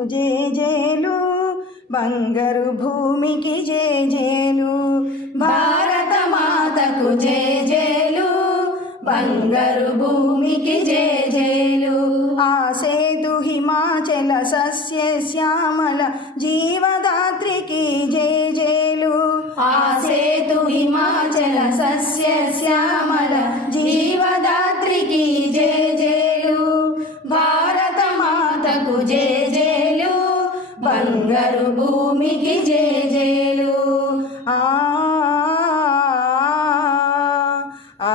భారత మాతకు జేజేలు బంగారు భూమికి జేజేలు భారత మాతకు జేజేలు బంగారు భూమికి జేజేలు ఆ సేతు హిమాచల సస్య శ్యామల జీవదాత్రికి జేజేలు ఆ సేతు హిమాచల సస్య భూమికి జేజేలు ఆ ఆ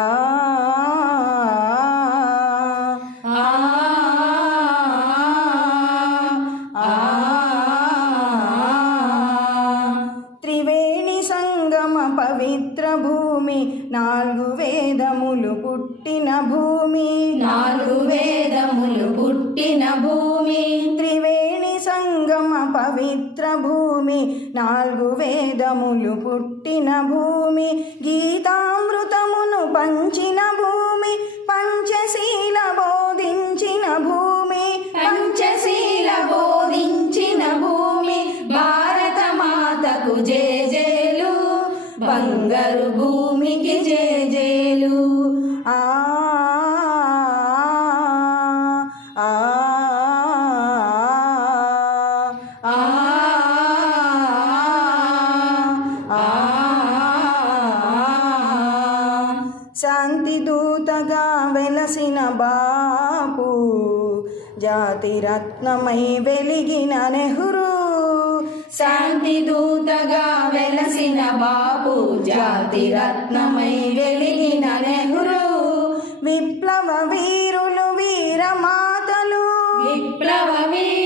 ఆ త్రివేణి సంగమ పవిత్ర భూమి నాలుగు వేదములు పుట్టిన భూమి. నాలుగు వేదములు పుట్టిన భూమి. త్రివేణి సంగమ పవిత్ర భూమి నాలుగు వేదములు పుట్టిన భూమి గీతామృతమును పంచిన భూమి పంచశీల బోధించిన భూమి పంచశీల బోధించిన భూమి భారత మాతకు జేజేలు బంగారు భూమికి జేజేలు. ఆ ఆ శాంతి దూతగా వెలసిన బాపు జాతిరత్నమై వెలిగిన నెహ్రూ. శాంతి దూతగా వెలసిన బాపు జాతిరత్నమై వెలిగిన నెహ్రూ. విప్లవ వీరులు వీరమాతలు. విప్లవ వీరు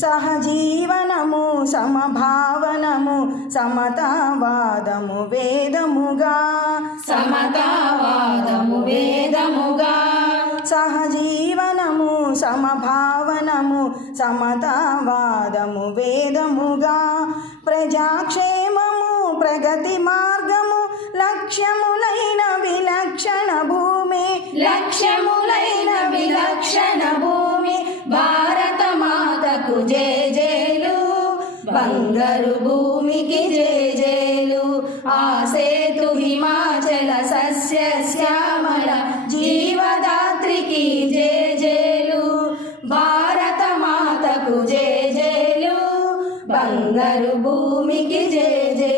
సహజీవనము సమభావనము సమతావాదము వేదముగా. సమతావాదము వేదముగా. సహజీవనము సమభావనము సమతావాదము వేదముగా. ప్రజాక్షేమము ప్రగతి మార్గము లక్ష్యములైన విలక్షణ భూమి. లక్ష్యములైన విలక్షణ భూమి బంగారు భూమికి జేజేలు ఆ సేతు హిమాచల సస్య శ్యామల జీవదాత్రికి జేజేలు భారత మాతకు జేజేలు బంగారు భూమికి జేజేలు ఆ